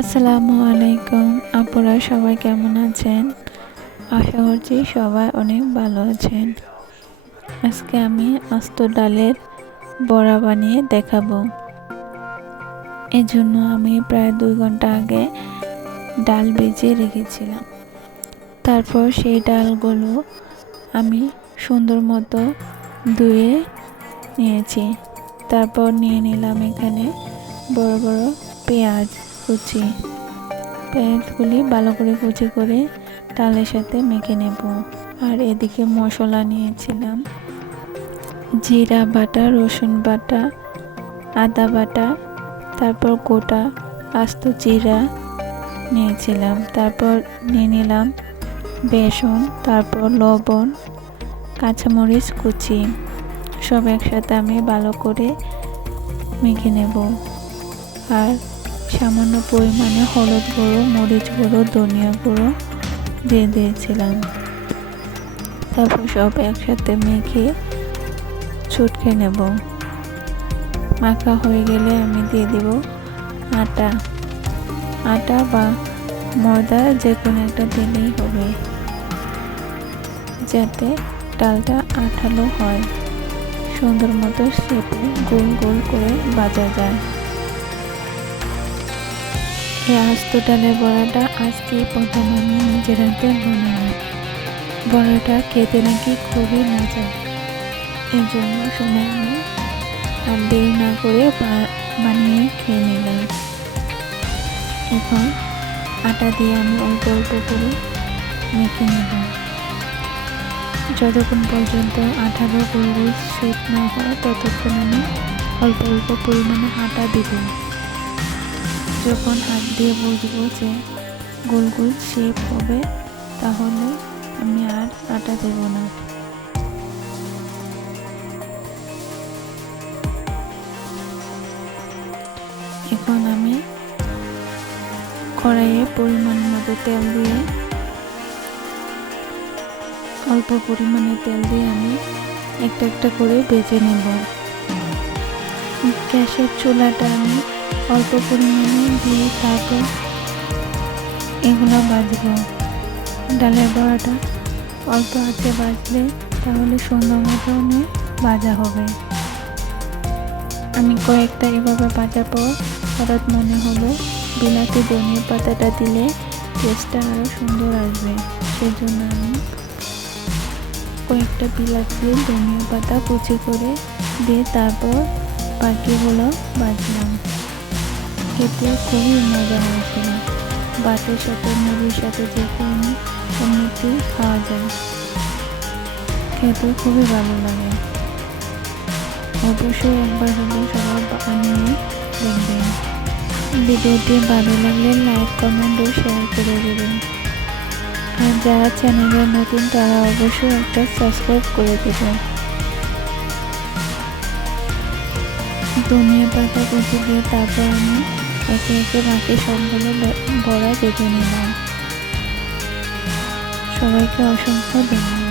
আসসালামু আলাইকুম। আপুরা সবাই কেমন আছেন? আশা করছি সবাই অনেক ভালো আছেন। আজকে আমি আস্ত ডালের বড়া বানিয়ে দেখাবো। জন্য আমি প্রায় দুই ঘণ্টা আগে ডাল ভিজিয়ে রেখেছিলাম। তারপর সেই ডালগুলো আমি সুন্দর মতো ধুয়ে নিয়েছি। তারপর নিয়ে নিলাম এখানে বড় বড় পেঁয়াজ। কুচি। পেঁয়াজগুলি ভালো করে কুচি করে ডালের সাথে মেখে নেব। আর এদিকে মশলা নিয়েছিলাম। জিরা বাটা, রসুন বাটা, আদা বাটা, তারপর গোটা আস্ত জিরা নিয়েছিলাম। তারপর নিয়ে নিলাম বেসন, তারপর লবণ, কাঁচামরিচ, কুচি। সব একসাথে আমি ভালো করে মেখে নেব। আর সামান্য পরিমাণে হলুদ গুঁড়ো, মরিচ গুঁড়ো, ধনিয়া গুঁড়ো দিয়ে দিয়েছিলাম। তারপর সব একসাথে মেখে ছুটকে নেব। মাখা হয়ে গেলে আমি দিয়ে দেব আটা। আটা বা ময়দা যে কোনো একটা দিলেই হবে, যাতে ডালটা আঠালো হয়। সুন্দর মতো শেপে গোল গোল করে বাজা যায়। এই আস্ত ডালের বড়াটা আজকে প্রথম আমি নিজের হাতে বানালাম। বড়াটা খেতে নাকি খুবই মজা। এই জন্য সময় আমি আর দেরি না করে বানিয়ে খেয়ে নিলাম। এখন আটা দিয়ে আমি অল্প অল্প করে মেখে নেব। যতক্ষণ পর্যন্ত আঠারো গোল শেপ না হয়, ততক্ষণ আমি অল্প অল্প পরিমাণে আটা দিব। যখন হাত দিয়ে বুঝব যে গোল গোল শেপ হবে, তাহলে আমি আর আটা দেব না। এখন আমি কড়াইয়ে পরিমাণ মতো তেল দিয়ে, অল্প পরিমাণে তেল দিয়ে আমি একটা একটা করে বেজে নেব। গ্যাসের চুলাটা আমি অল্প পরিমাণে দিয়ে তারপর এগুলো বাজবো। ডালের বড়াটা অল্প হাতে বাজলে তাহলে সুন্দর মতনে ভাজা হবে। আমি কয়েকটা এভাবে ভাজার পর হঠাৎ মনে হলো বিলাতি ধনিয়া পাতাটা দিলে টেস্টটা আরও সুন্দর আসবে। সেজন্য আমি কয়েকটা বিলাতি ধনিয়া পাতা কুচি করে দিয়ে তারপর বাকিগুলো বাজলাম। খেতে খুবই মজা হয়েছিল। ভাতের সাথে মুড়ির সাথে যে কোনো এমনিতে খাওয়া যায়। খেতে খুবই ভালো লাগে। অবশ্যই একবার হলে সবাই বানিয়ে দেখবেন। ভিডিওটি ভালো লাগলে লাইক, কমেন্ট ও শেয়ার করে দেবেন। আর যারা চ্যানেলে নতুন, তারা অবশ্যই একটা সাবস্ক্রাইব করে দেবেন। ধনিয়া পাতা কুচি দিয়ে তারপর আমি একে একে বাকি সবগুলো বড়া বেঁধে নিলাম। সবাইকে অসংখ্য ধন্যবাদ।